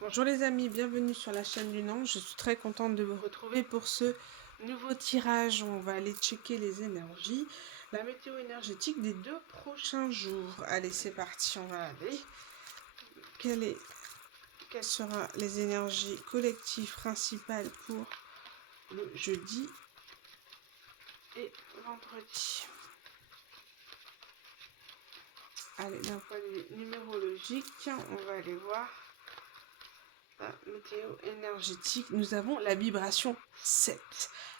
Bonjour les amis, bienvenue sur la chaîne du Ange. Je suis très contente de vous retrouver pour ce nouveau tirage où on va aller checker les énergies, la météo énergétique des 2 prochains jours. Allez, c'est parti, on va aller. Quelles seront les énergies collectives principales pour le jeudi et vendredi? Allez, d'un point de vue numérologique, on va aller voir la météo énergétique. Nous avons la vibration 7.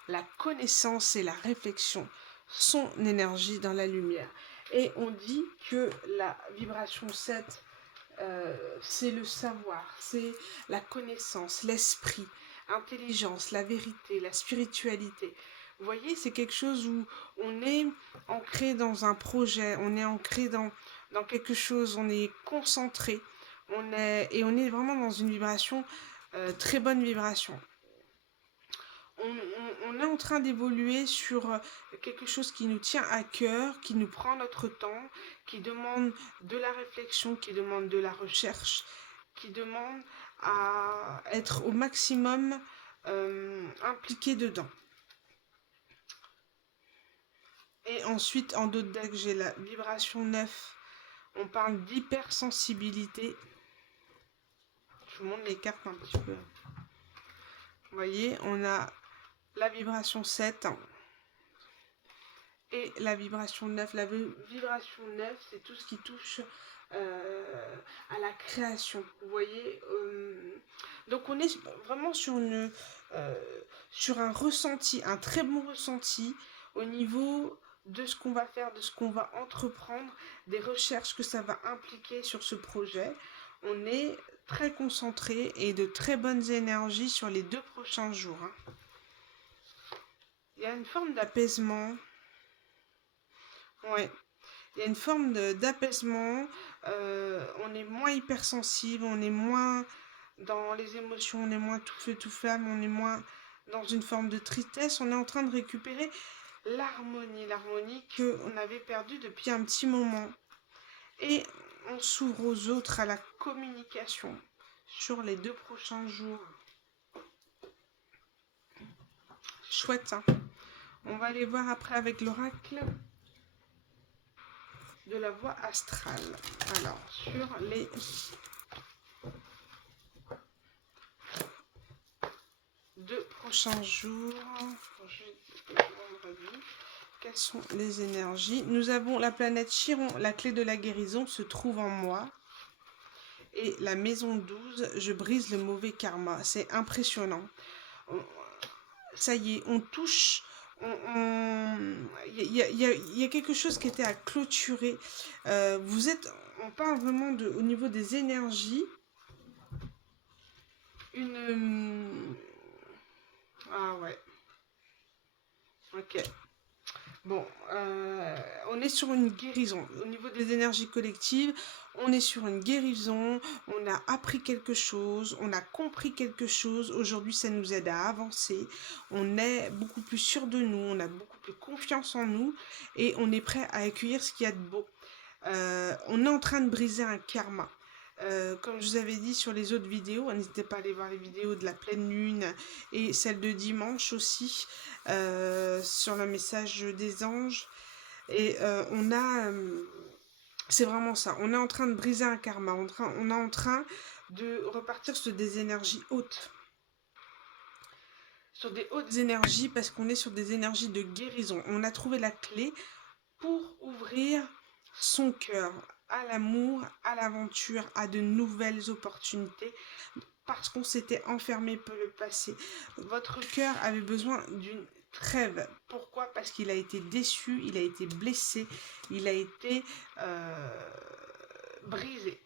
La connaissance et la réflexion sont énergie dans la lumière. Et on dit que la vibration 7, c'est le savoir, c'est la connaissance, l'esprit, l'intelligence, la vérité, la spiritualité. Vous voyez, c'est quelque chose où on est ancré dans un projet, on est ancré dans quelque chose, on est concentré, on est vraiment dans une vibration, très bonne vibration. On est en train d'évoluer sur quelque chose qui nous tient à cœur, qui nous prend notre temps, qui demande de la réflexion, qui demande de la recherche, qui demande à être au maximum impliqué dedans. Et ensuite, en d'autres decks, j'ai la vibration 9. On parle d'hypersensibilité. Je vous montre les cartes un petit peu. Vous voyez, on a la vibration 7 et la vibration 9. La vibration 9, c'est tout ce qui touche à la création. Vous voyez, donc on est vraiment sur un ressenti, un très bon ressenti au niveau de ce qu'on va faire, de ce qu'on va entreprendre, des recherches que ça va impliquer sur ce projet. On est très concentré et de très bonnes énergies sur les 2 prochains jours. Il y a une forme d'apaisement. Ouais. Il y a une forme d'apaisement. On est moins hypersensible, on est moins dans les émotions, on est moins tout feu tout flamme, on est moins dans une forme de tristesse. On est en train de récupérer l'harmonie qu'on avait perdue depuis un petit moment. Et on s'ouvre aux autres, à la communication sur les 2 prochains jours. Chouette, hein. On va aller voir après avec l'oracle de la voie astrale. Alors, sur les 2 prochains jours, vendredi, quelles sont les énergies? Nous avons la planète Chiron, la clé de la guérison se trouve en moi. Et la maison 12, je brise le mauvais karma. C'est impressionnant. Ça y est, on touche. Il y a quelque chose qui était à clôturer. On parle vraiment au niveau des énergies. Ah ouais. Ok. Bon, on est sur une guérison. Au niveau des énergies collectives, on est sur une guérison. On a appris quelque chose, on a compris quelque chose. Aujourd'hui, ça nous aide à avancer. On est beaucoup plus sûr de nous, on a beaucoup plus confiance en nous et on est prêt à accueillir ce qu'il y a de beau. On est en train de briser un karma. Comme je vous avais dit sur les autres vidéos, n'hésitez pas à aller voir les vidéos de la pleine lune et celle de dimanche aussi, sur le message des anges. Et c'est vraiment ça, on est en train de briser un karma, on est en train de repartir sur des énergies hautes. Sur des hautes énergies parce qu'on est sur des énergies de guérison. On a trouvé la clé pour ouvrir son cœur à l'amour, à l'aventure, à de nouvelles opportunités, parce qu'on s'était enfermé par le passé. Votre cœur avait besoin d'une trêve. Pourquoi? Parce qu'il a été déçu, il a été blessé, il a été brisé.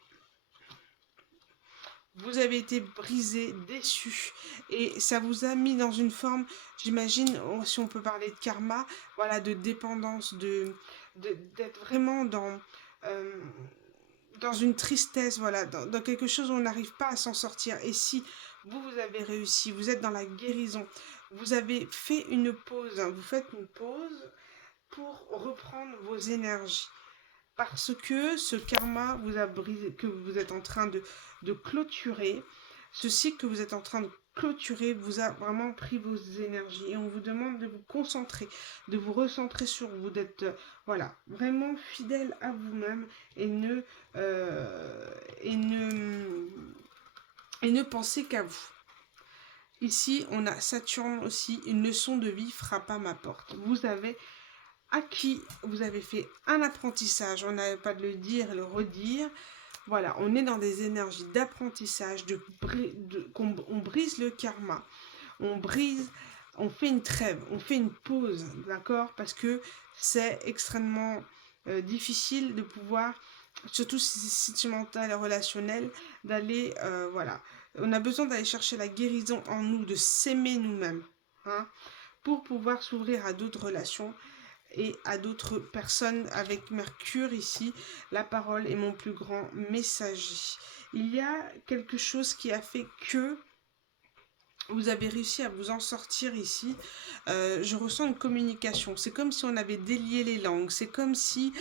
Vous avez été brisé, déçu, et ça vous a mis dans une forme, j'imagine, si on peut parler de karma, voilà, de dépendance, d'être vraiment dans une tristesse, voilà, dans quelque chose où on n'arrive pas à s'en sortir. Et si vous avez réussi, vous êtes dans la guérison, vous avez fait une pause, hein, vous faites une pause pour reprendre vos énergies. Parce que ce karma vous a brisé, que vous êtes en train de clôturer, Ce cycle que vous êtes en train de clôturer vous a vraiment pris vos énergies et on vous demande de vous concentrer, de vous recentrer sur vous, d'être voilà, vraiment fidèle à vous-même et et ne, et ne pensez qu'à vous. Ici, on a Saturne aussi, une leçon de vie frappe à ma porte. Vous avez acquis, vous avez fait un apprentissage, on n'avait pas de le dire et le redire. Voilà, on est dans des énergies d'apprentissage, on brise le karma, on fait une trêve, on fait une pause, d'accord? Parce que c'est extrêmement difficile de pouvoir, surtout si c'est sentimental et relationnel, d'aller, voilà. On a besoin d'aller chercher la guérison en nous, de s'aimer nous-mêmes, hein, pour pouvoir s'ouvrir à d'autres relations et à d'autres personnes. Avec Mercure ici, la parole est mon plus grand messager. Il y a quelque chose qui a fait que vous avez réussi à vous en sortir ici. Je ressens une communication. C'est comme si on avait délié les langues. C'est comme si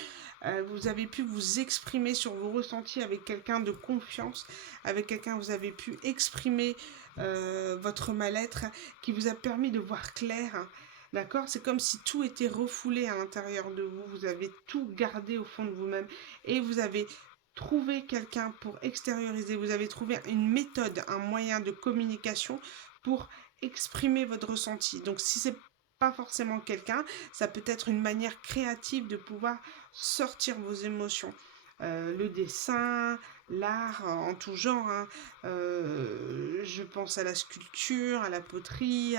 vous avez pu vous exprimer sur vos ressentis avec quelqu'un de confiance, avec quelqu'un vous avez pu exprimer votre mal-être, qui vous a permis de voir clair. D'accord? C'est comme si tout était refoulé à l'intérieur de vous. Vous avez tout gardé au fond de vous-même et vous avez trouvé quelqu'un pour extérioriser. Vous avez trouvé une méthode, un moyen de communication pour exprimer votre ressenti. Donc si c'est pas forcément quelqu'un, ça peut être une manière créative de pouvoir sortir vos émotions. Le dessin, l'art en tout genre, hein. Je pense à la sculpture, à la poterie,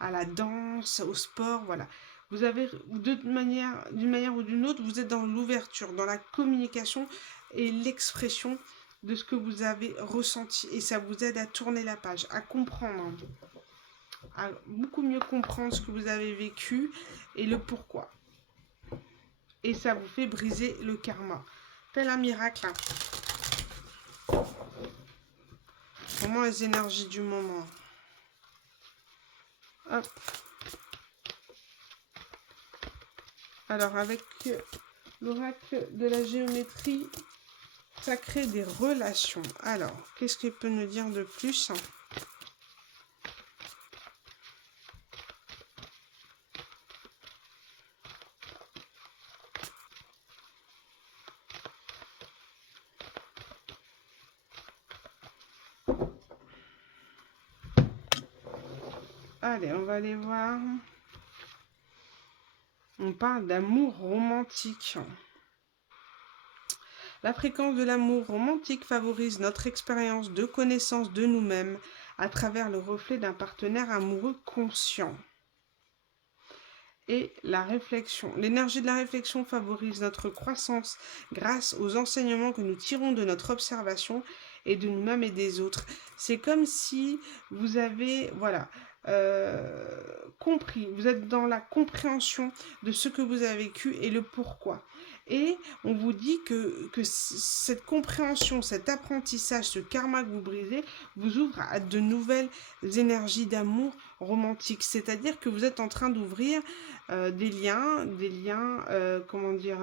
à la danse, au sport, voilà. Vous avez d'une manière ou d'une autre, vous êtes dans l'ouverture, dans la communication et l'expression de ce que vous avez ressenti. Et ça vous aide à tourner la page, à comprendre, à beaucoup mieux comprendre ce que vous avez vécu et le pourquoi. Et ça vous fait briser le karma. Tel un miracle. Vraiment les énergies du moment. Hop. Alors avec l'oracle de la géométrie, ça crée des relations. Alors, qu'est-ce qu'il peut nous dire de plus ? Allez, on va aller voir. On parle d'amour romantique. La fréquence de l'amour romantique favorise notre expérience de connaissance de nous-mêmes à travers le reflet d'un partenaire amoureux conscient. Et la réflexion. L'énergie de la réflexion favorise notre croissance grâce aux enseignements que nous tirons de notre observation et de nous-mêmes et des autres. C'est comme si vous avez, voilà, compris, vous êtes dans la compréhension de ce que vous avez vécu et le pourquoi. Et on vous dit que cette compréhension, cet apprentissage, ce karma que vous brisez, vous ouvre à de nouvelles énergies d'amour romantique. C'est-à-dire que vous êtes en train d'ouvrir des liens, comment dire,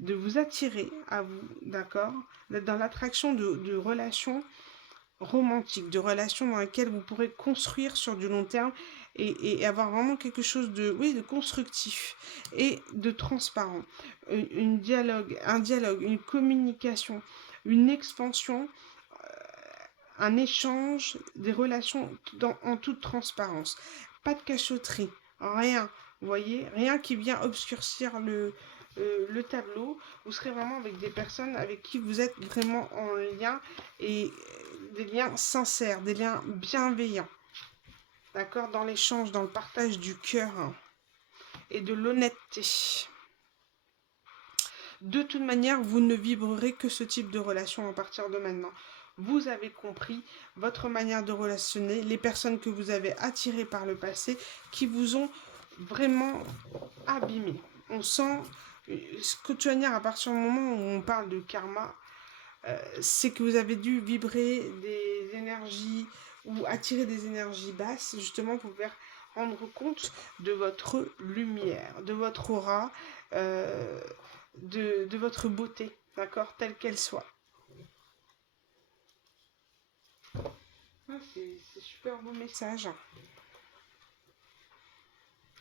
de vous attirer à vous, d'accord? D'être dans l'attraction de relations romantiques, de relations dans lesquelles vous pourrez construire sur du long terme et avoir vraiment quelque chose de, oui, de constructif et de transparent. Un dialogue, une communication, une expansion, un échange, des relations en toute transparence. Pas de cachotterie, rien. Vous voyez, rien qui vient obscurcir le tableau. Vous serez vraiment avec des personnes avec qui vous êtes vraiment en lien et des liens sincères, des liens bienveillants. D'accord? Dans l'échange, dans le partage du cœur et de l'honnêteté. De toute manière, vous ne vibrerez que ce type de relation à partir de maintenant. Vous avez compris votre manière de relationner, les personnes que vous avez attirées par le passé, qui vous ont vraiment abîmé. On sent que de toute manière, à partir du moment où on parle de karma, c'est que vous avez dû vibrer des énergies ou attirer des énergies basses, justement pour faire rendre compte de votre lumière, de votre aura, de votre beauté, d'accord, telle qu'elle soit. Ouais, c'est super beau message.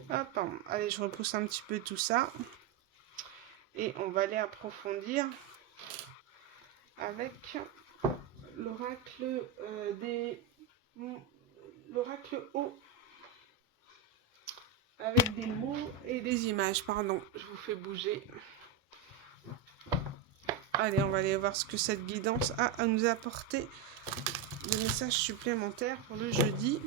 Hop, pardon. Allez, je repousse un petit peu tout ça. Et on va aller approfondir avec l'oracle l'oracle O. Avec des mots et des images. Pardon, je vous fais bouger. Allez, on va aller voir ce que cette guidance a à nous apporter de messages supplémentaires pour le jeudi.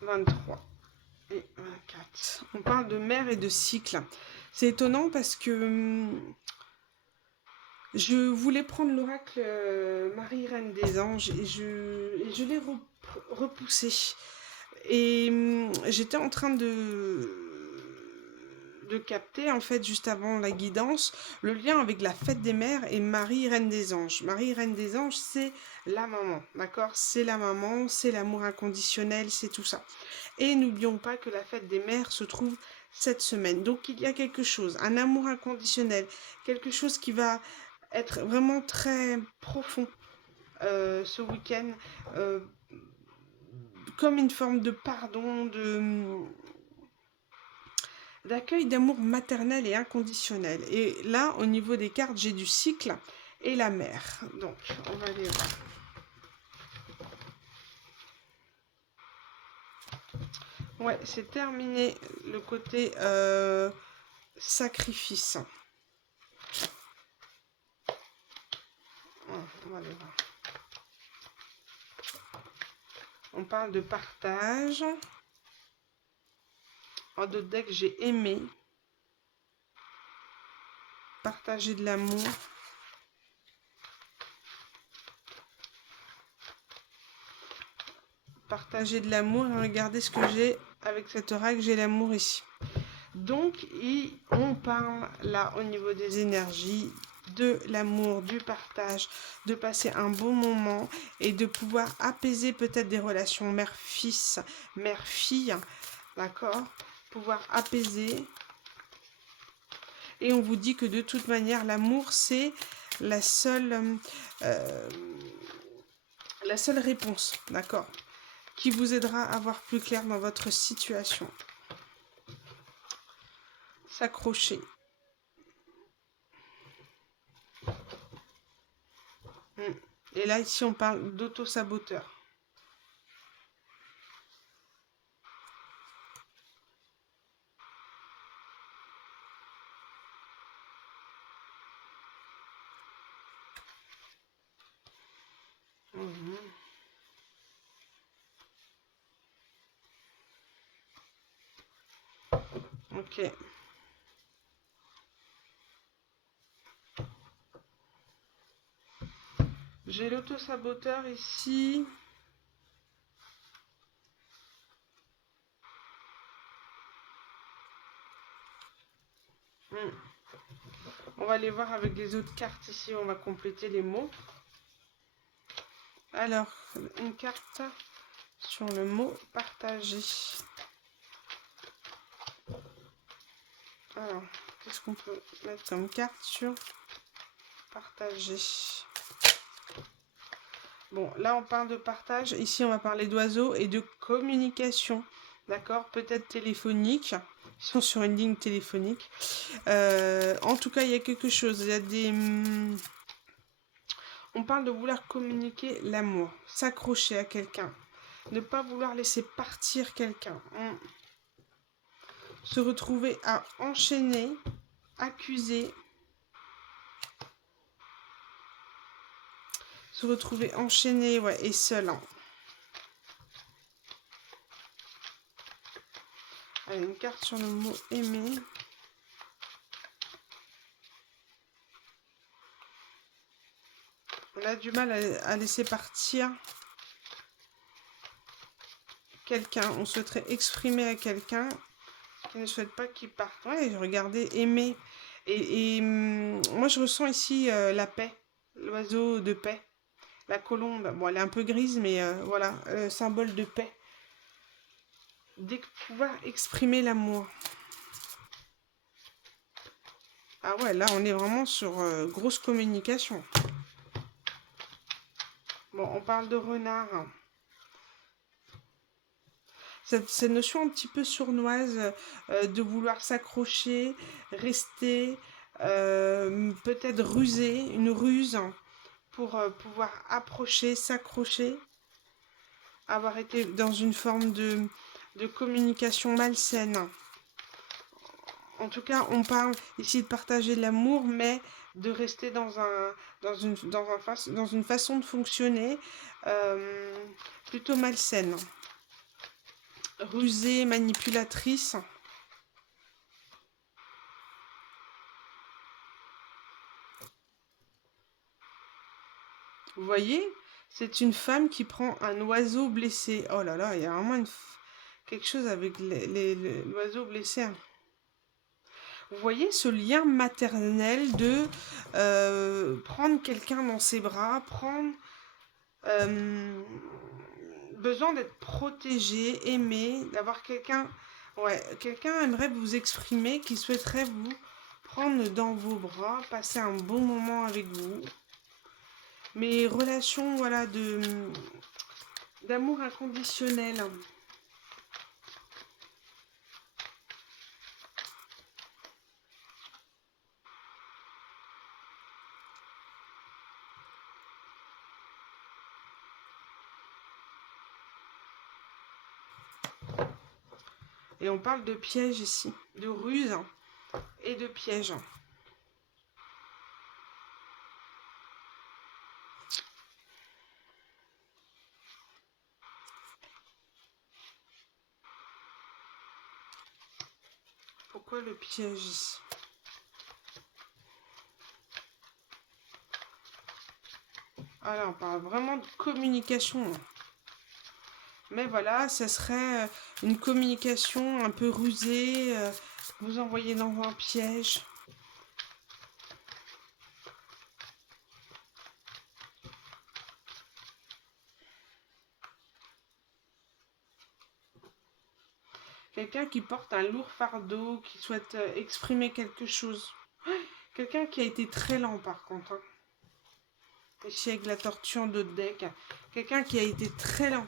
« 23 et 24. On parle de mer et de cycle. C'est étonnant parce que je voulais prendre l'oracle Marie Reine des Anges et je l'ai repoussé. Et j'étais en train de capter, en fait, juste avant la guidance, le lien avec la fête des mères et Marie, Reine des Anges. Marie, Reine des Anges, c'est la maman, d'accord? C'est la maman, c'est l'amour inconditionnel, c'est tout ça. Et n'oublions pas que la fête des mères se trouve cette semaine. Donc, il y a quelque chose, un amour inconditionnel, quelque chose qui va être vraiment très profond ce week-end, comme une forme de pardon, d'accueil d'amour maternel et inconditionnel. Et là, au niveau des cartes, j'ai du cycle et la mer. Donc, on va aller voir. Ouais, c'est terminé le côté sacrifice. On va aller voir. On parle de partage. En d'autres decks, j'ai aimé. Partager de l'amour. Partager de l'amour. Regardez ce que j'ai avec cet oracle. J'ai l'amour ici. Donc, on parle là au niveau des énergies, de l'amour, du partage, de passer un bon moment et de pouvoir apaiser peut-être des relations mère-fils, mère-fille, d'accord? Pouvoir apaiser. Et on vous dit que de toute manière, l'amour, c'est la seule réponse, d'accord? Qui vous aidera à voir plus clair dans votre situation. S'accrocher. Et là, ici, on parle d'auto-saboteur. Ok. J'ai l'auto-saboteur ici. On va aller voir avec les autres cartes ici. On va compléter les mots. Alors, une carte sur le mot partager. Alors, qu'est-ce qu'on peut mettre comme carte sur partager? Bon, là, on parle de partage. Ici, on va parler d'oiseaux et de communication. D'accord? Peut-être téléphonique. Ils sont sur une ligne téléphonique. En tout cas, il y a quelque chose. Il y a des... On parle de vouloir communiquer l'amour. S'accrocher à quelqu'un. Ne pas vouloir laisser partir quelqu'un. Se retrouver à enchaîner, accuser. Se retrouver enchaîné, ouais, et seul. Allez, une carte sur le mot aimer. On a du mal à laisser partir quelqu'un. On souhaiterait exprimer à quelqu'un qui ne souhaite pas qu'il parte. Ouais, regardez, aimer. Et moi, je ressens ici la paix, l'oiseau de paix. La colombe, bon, elle est un peu grise, mais voilà, symbole de paix. Dès que pouvoir exprimer l'amour. Ah ouais, là, on est vraiment sur grosse communication. Bon, on parle de renard. Cette notion un petit peu sournoise de vouloir s'accrocher, rester, peut-être ruser, une ruse pour pouvoir approcher, s'accrocher, avoir été dans une forme de communication malsaine. En tout cas, on parle ici de partager l'amour, mais de rester dans une façon de fonctionner euh, plutôt malsaine, rusée, manipulatrice. Vous voyez, c'est une femme qui prend un oiseau blessé. Oh là là, il y a vraiment quelque chose avec l'oiseau blessé. Vous voyez ce lien maternel de prendre quelqu'un dans ses bras, prendre euh, besoin d'être protégé, aimé, d'avoir quelqu'un. Ouais, quelqu'un aimerait vous exprimer, qui souhaiterait vous prendre dans vos bras, passer un bon moment avec vous. Mais relations, voilà, d'amour inconditionnel. Et on parle de piège ici, de ruse et de piège. Pourquoi le piège ici? Ah là, on parle vraiment de communication. Mais voilà, ça serait une communication un peu rusée, vous envoyer dans un piège. Quelqu'un qui porte un lourd fardeau, qui souhaite exprimer quelque chose. Quelqu'un qui a été très lent par contre. Hein. Ici avec la tortue en dos de deck. Quelqu'un qui a été très lent.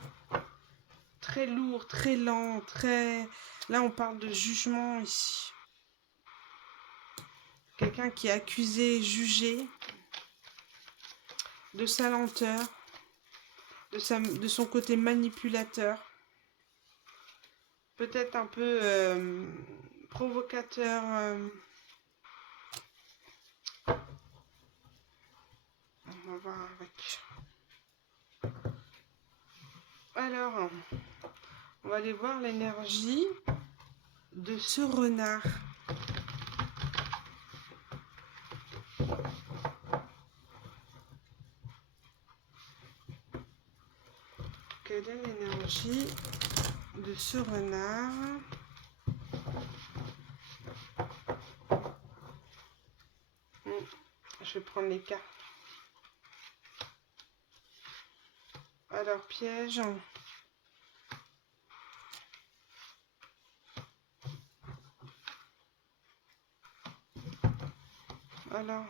Très lourd, très lent, très... Là on parle de jugement ici. Quelqu'un qui est accusé, jugé de sa lenteur, de son côté manipulateur. Peut-être un peu provocateur. On va voir avec. Alors, on va aller voir l'énergie de ce renard. Quelle est l'énergie de ce renard? Je vais prendre les cartes. Alors, piège. Alors,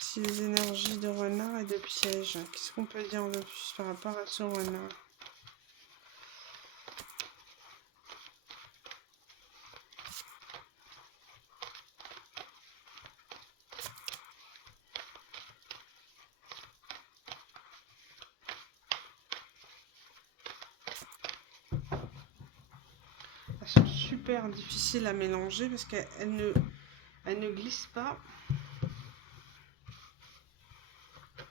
si les énergies de renard et de piège, qu'est-ce qu'on peut dire de plus par rapport à ce renard? Elles sont super difficiles à mélanger parce qu'elles ne glissent pas.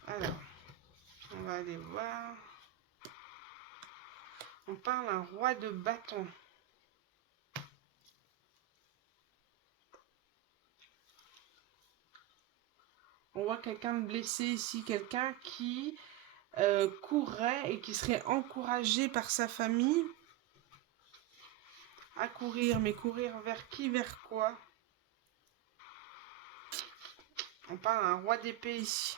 Alors, on va aller voir. On parle d'un roi de bâton. On voit quelqu'un de blessé ici, quelqu'un qui courrait et qui serait encouragé par sa famille à courir, mais courir vers qui, vers quoi? On parle d'un roi d'épée ici.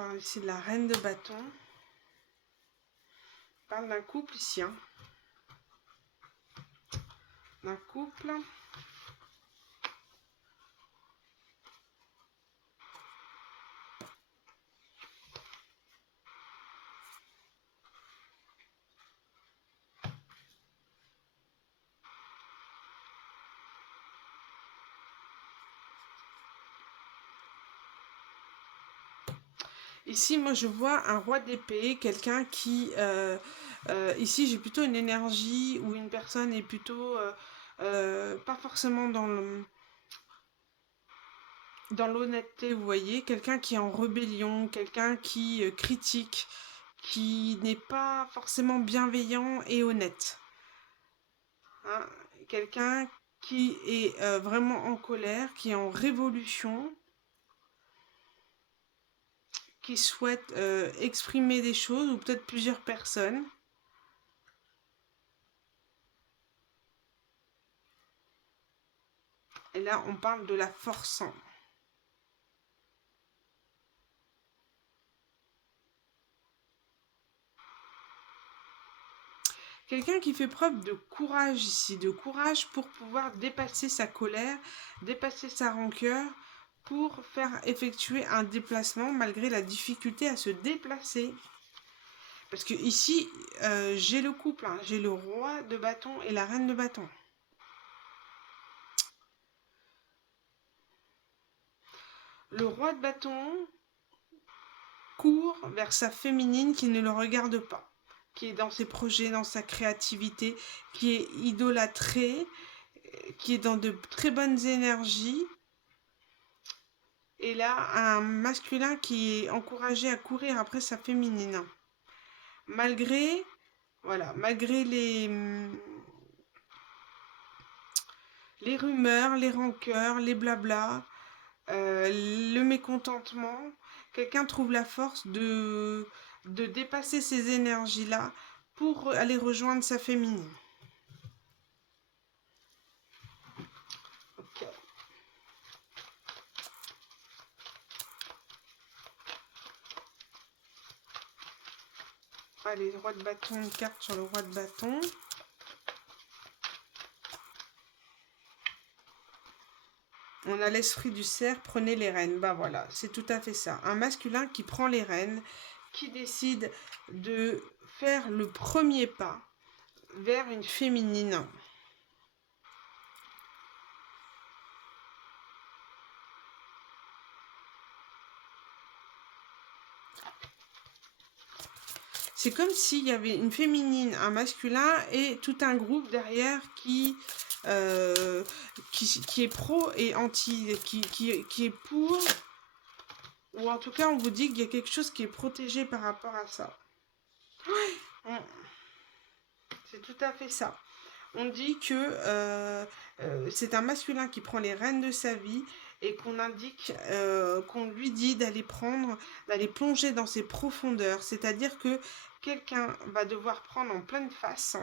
parle ici de la reine de bâton. On parle d'un couple ici. Hein. D'un couple. Ici, moi, je vois un roi d'épée, quelqu'un qui... ici, j'ai plutôt une énergie où une personne est plutôt... pas forcément dans l'honnêteté, vous voyez. Quelqu'un qui est en rébellion, quelqu'un qui critique, qui n'est pas forcément bienveillant et honnête. Hein. Quelqu'un qui est vraiment en colère, qui est en révolution, qui souhaite exprimer des choses, ou peut-être plusieurs personnes. Et là, on parle de la force. Quelqu'un qui fait preuve de courage ici, de courage pour pouvoir dépasser sa colère, dépasser sa rancœur, pour faire effectuer un déplacement malgré la difficulté à se déplacer. Parce que ici, j'ai le couple, hein, j'ai le roi de bâton et la reine de bâton. Le roi de bâton court vers sa féminine qui ne le regarde pas, qui est dans ses projets, dans sa créativité, qui est idolâtrée, qui est dans de très bonnes énergies. Et là, un masculin qui est encouragé à courir après sa féminine. Malgré, voilà, malgré les rumeurs, les rancœurs, les blablas, le mécontentement, quelqu'un trouve la force de dépasser ces énergies-là pour aller rejoindre sa féminine. Ok. Allez, roi de bâton, une carte sur le roi de bâton. On a l'esprit du cerf, prenez les rênes. Bah voilà, c'est tout à fait ça. Un masculin qui prend les rênes, qui décide de faire le premier pas vers une féminine. C'est comme s'il y avait une féminine, un masculin et tout un groupe derrière qui est pro et anti, qui est pour, ou en tout cas on vous dit qu'il y a quelque chose qui est protégé par rapport à ça. C'est tout à fait ça. On dit que c'est un masculin qui prend les rênes de sa vie et qu'on indique, qu'on lui dit d'aller plonger dans ses profondeurs. C'est-à-dire que quelqu'un va devoir prendre en pleine face,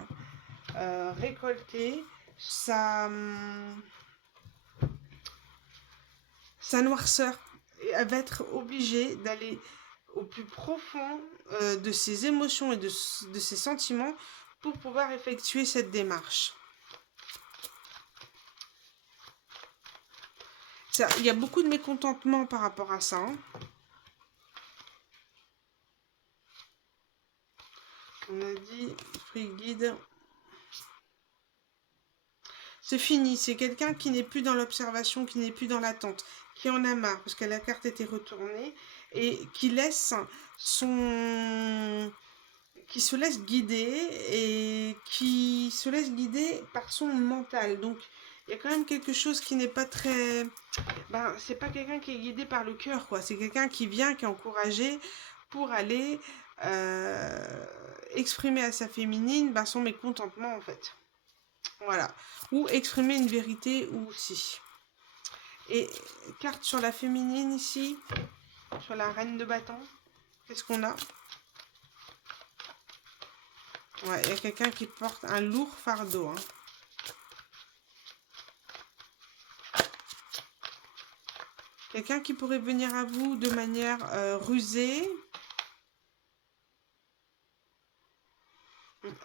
récolter sa noirceur. Et elle va être obligée d'aller au plus profond de ses émotions et de ses sentiments pour pouvoir effectuer cette démarche. Il y a beaucoup de mécontentement par rapport à ça. Hein. On a dit, esprit guide. C'est fini, c'est quelqu'un qui n'est plus dans l'observation, qui n'est plus dans l'attente, qui en a marre, parce que la carte était retournée, et qui se laisse guider, et qui se laisse guider par son mental. Donc, il y a quand même quelque chose qui n'est pas très... c'est pas quelqu'un qui est guidé par le cœur, quoi. C'est quelqu'un qui vient, qui est encouragé pour aller exprimer à sa féminine son mécontentement, en fait. Voilà. Ou exprimer une vérité aussi. Et carte sur la féminine ici, sur la reine de bâton. Qu'est-ce qu'on a? Ouais, il y a quelqu'un qui porte un lourd fardeau. Hein. Quelqu'un qui pourrait venir à vous de manière rusée.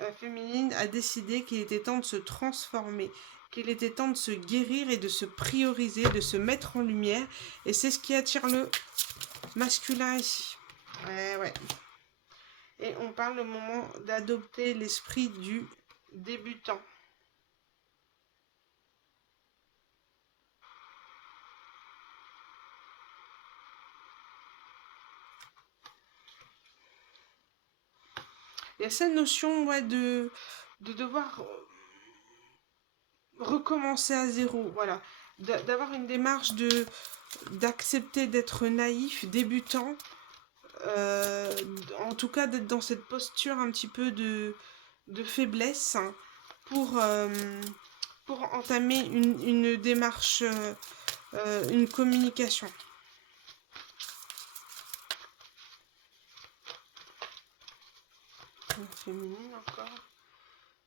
La féminine a décidé qu'il était temps de se transformer, qu'il était temps de se guérir et de se prioriser, de se mettre en lumière. Et c'est ce qui attire le masculin ici. Ouais. Et on parle au moment d'adopter l'esprit du débutant. Il y a cette notion de devoir recommencer à zéro, voilà. D'avoir une démarche d'accepter d'être naïf, débutant, en tout cas d'être dans cette posture un petit peu de faiblesse, hein, pour entamer une démarche, une communication. Féminine encore.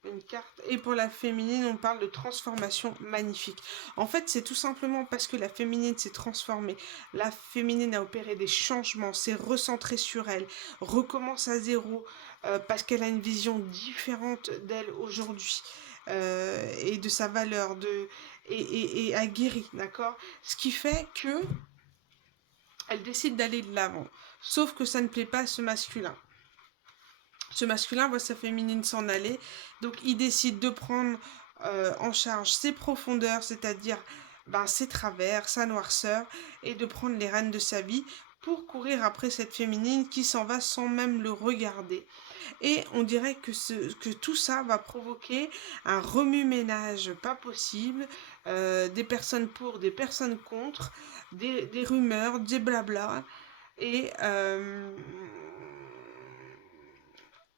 Une carte. Et pour la féminine, on parle de transformation magnifique. En fait, c'est tout simplement parce que la féminine s'est transformée. La féminine a opéré des changements, s'est recentrée sur elle, recommence à zéro, parce qu'elle a une vision différente d'elle aujourd'hui. Et de sa valeur, et a guéri, d'accord. Ce qui fait que elle décide d'aller de l'avant. Sauf que ça ne plaît pas à ce masculin. Ce masculin voit sa féminine s'en aller, donc il décide de prendre en charge ses profondeurs, c'est-à-dire ses travers, sa noirceur, et de prendre les rênes de sa vie pour courir après cette féminine qui s'en va sans même le regarder. Et on dirait que tout ça va provoquer un remue-ménage pas possible, des personnes pour, des personnes contre, des rumeurs, des blabla,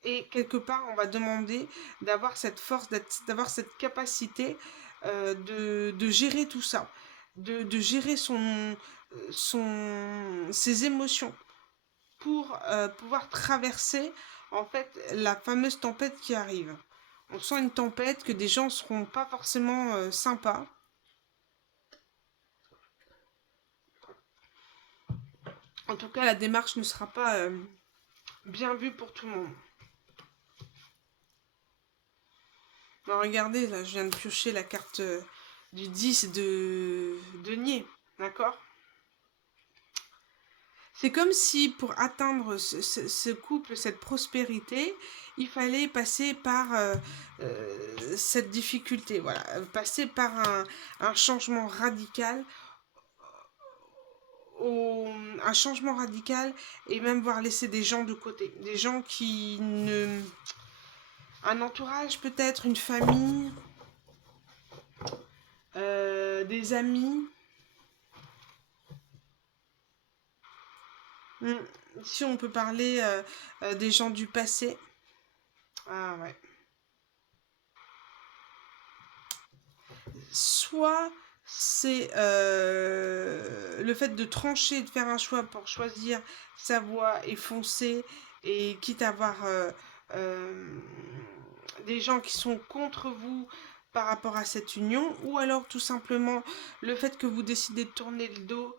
et quelque part, on va demander d'avoir cette force, d'avoir cette capacité de gérer tout ça, de gérer ses émotions pour pouvoir traverser en fait la fameuse tempête qui arrive. On sent une tempête, que des gens ne seront pas forcément sympas. En tout cas, la démarche ne sera pas bien vue pour tout le monde. Bon, regardez, là, je viens de piocher la carte du 10 de denier, d'accord? C'est comme si pour atteindre ce couple, cette prospérité, il fallait passer par cette difficulté, voilà, passer par un changement radical, un changement radical, et même voir laisser des gens de côté, des gens qui ne... Un entourage peut-être, une famille, des amis. Si on peut parler des gens du passé. Ah ouais. Soit c'est le fait de trancher, de faire un choix pour choisir sa voie et foncer, et quitte à avoir des gens qui sont contre vous par rapport à cette union, ou alors tout simplement le fait que vous décidez de tourner le dos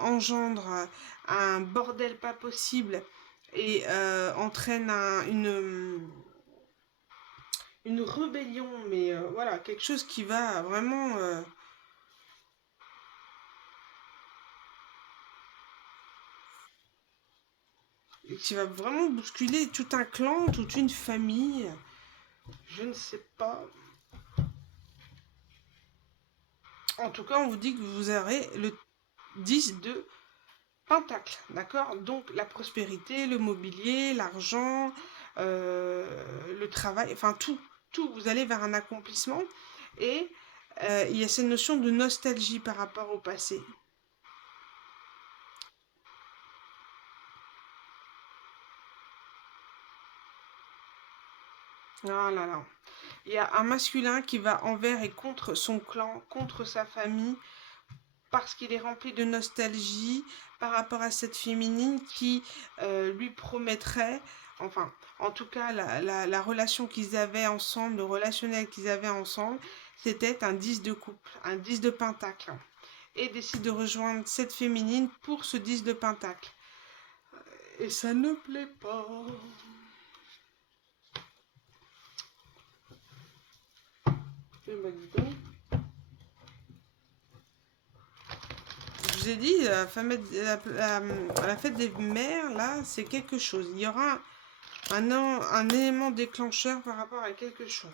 engendre un bordel pas possible et entraîne une rébellion, mais voilà, quelque chose qui va vraiment qui va vraiment bousculer tout un clan, toute une famille. Je ne sais pas. En tout cas, on vous dit que vous aurez le 10 de Pentacle, d'accord? Donc la prospérité, le mobilier, l'argent, le travail, enfin tout, vous allez vers un accomplissement. Et il y a cette notion de nostalgie par rapport au passé. Ah là là. Il y a un masculin qui va envers et contre son clan, contre sa famille, parce qu'il est rempli de nostalgie par rapport à cette féminine qui lui promettrait, enfin, en tout cas, la relation qu'ils avaient ensemble, le relationnel qu'ils avaient ensemble, c'était un 10 de couple, un 10 de pentacle. et décide de rejoindre cette féminine pour ce 10 de pentacle. Et ça ne plaît pas. Eh ben, dis donc. Je vous ai dit, la fête des mères, là, c'est quelque chose. Il y aura un élément déclencheur par rapport à quelque chose.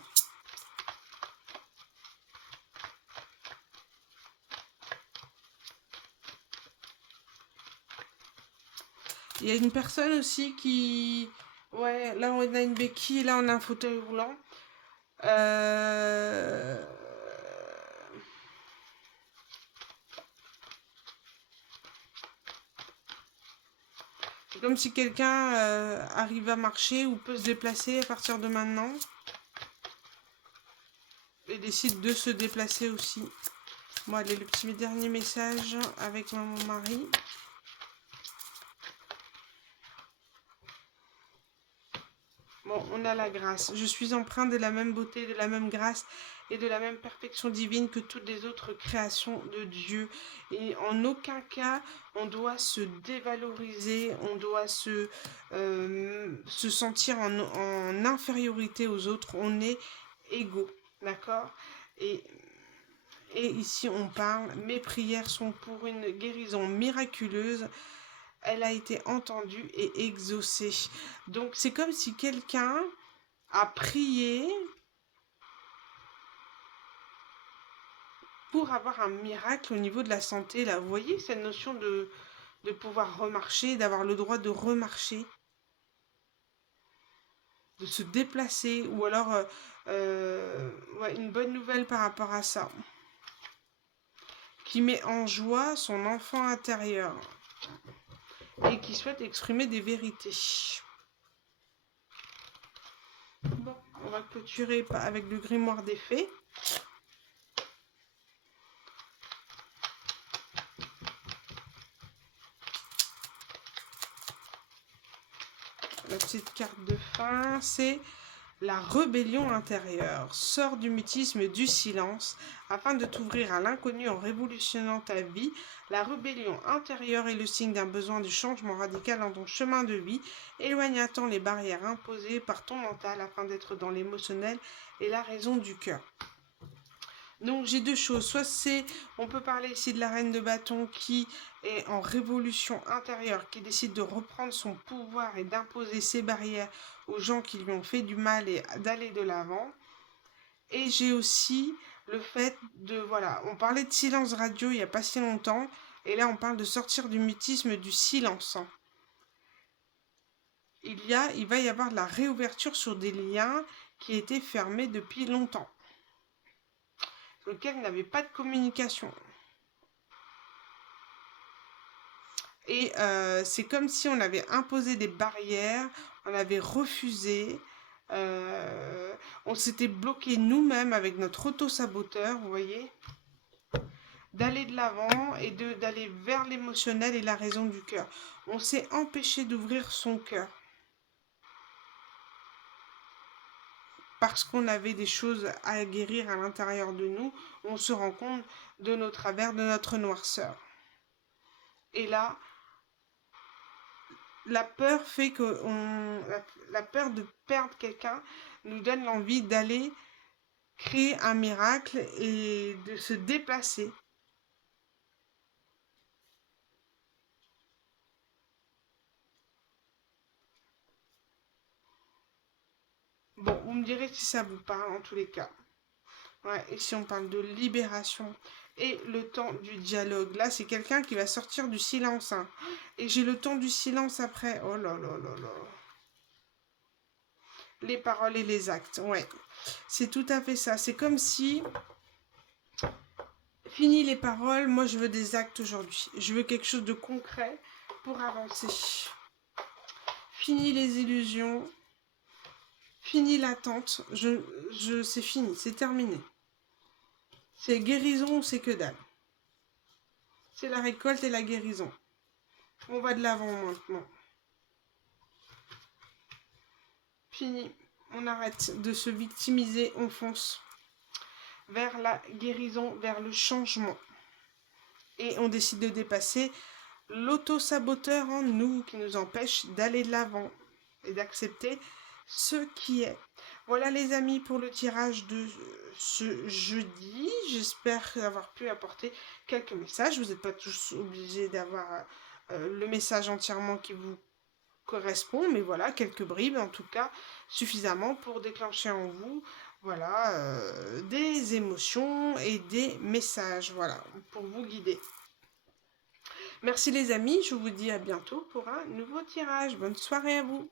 Il y a une personne aussi qui... Ouais, là on a une béquille, là on a un fauteuil roulant. C'est comme si quelqu'un arrive à marcher ou peut se déplacer à partir de maintenant. Et décide de se déplacer aussi. Bon, allez, le petit dernier message avec mon mari. Bon, on a la grâce. Je suis empreinte de la même beauté, de la même grâce et de la même perfection divine que toutes les autres créations de Dieu. Et en aucun cas, on doit se dévaloriser, on doit se sentir en infériorité aux autres. On est égaux, d'accord ? Et ici, on parle, mes prières sont pour une guérison miraculeuse. Elle a été entendue et exaucée. Donc, c'est comme si quelqu'un a prié pour avoir un miracle au niveau de la santé. Là, vous voyez cette notion de pouvoir remarcher, d'avoir le droit de remarcher, de se déplacer, ou alors ouais, une bonne nouvelle par rapport à ça, qui met en joie son enfant intérieur et qui souhaite exprimer des vérités. Bon, on va clôturer avec le grimoire des fées. La petite carte de fin, c'est la rébellion intérieure. Sors du mutisme et du silence afin de t'ouvrir à l'inconnu en révolutionnant ta vie. La rébellion intérieure est le signe d'un besoin de changement radical dans ton chemin de vie. Éloigne à temps les barrières imposées par ton mental afin d'être dans l'émotionnel et la raison du cœur. Donc j'ai deux choses, soit on peut parler ici de la reine de bâton qui est en révolution intérieure, qui décide de reprendre son pouvoir et d'imposer ses barrières aux gens qui lui ont fait du mal et d'aller de l'avant. Et j'ai aussi le fait de, voilà, on parlait de silence radio il n'y a pas si longtemps, et là on parle de sortir du mutisme du silence. Il va y avoir de la réouverture sur des liens qui étaient fermés depuis longtemps, lequel n'avait pas de communication. Et c'est comme si on avait imposé des barrières, on avait refusé, on s'était bloqué nous-mêmes avec notre auto-saboteur, vous voyez, d'aller de l'avant et d'aller vers l'émotionnel et la raison du cœur. On s'est empêché d'ouvrir son cœur. Parce qu'on avait des choses à guérir à l'intérieur de nous, on se rend compte de nos travers, de notre noirceur. Et là, la peur fait que la peur de perdre quelqu'un nous donne l'envie d'aller créer un miracle et de se déplacer. Bon, vous me direz si ça vous parle en tous les cas. Ouais, et si on parle de libération et le temps du dialogue, là c'est quelqu'un qui va sortir du silence. Hein. Et j'ai le temps du silence après. Oh là là là là. Les paroles et les actes, ouais. C'est tout à fait ça. C'est comme si... Fini les paroles, moi je veux des actes aujourd'hui. Je veux quelque chose de concret pour avancer. Fini les illusions. Fini l'attente. C'est fini, c'est terminé. C'est guérison ou c'est que dalle. C'est la récolte et la guérison. On va de l'avant maintenant. Fini. On arrête de se victimiser, on fonce vers la guérison, vers le changement. et on décide de dépasser l'auto-saboteur en nous qui nous empêche d'aller de l'avant et d'accepter ce qui est. Voilà les amis pour le tirage de ce jeudi. J'espère avoir pu apporter quelques messages. Vous n'êtes pas tous obligés d'avoir le message entièrement qui vous correspond, mais voilà, quelques bribes en tout cas, suffisamment pour déclencher en vous, voilà, des émotions et des messages, voilà, pour vous guider. Merci les amis, je vous dis à bientôt pour un nouveau tirage. Bonne soirée à vous.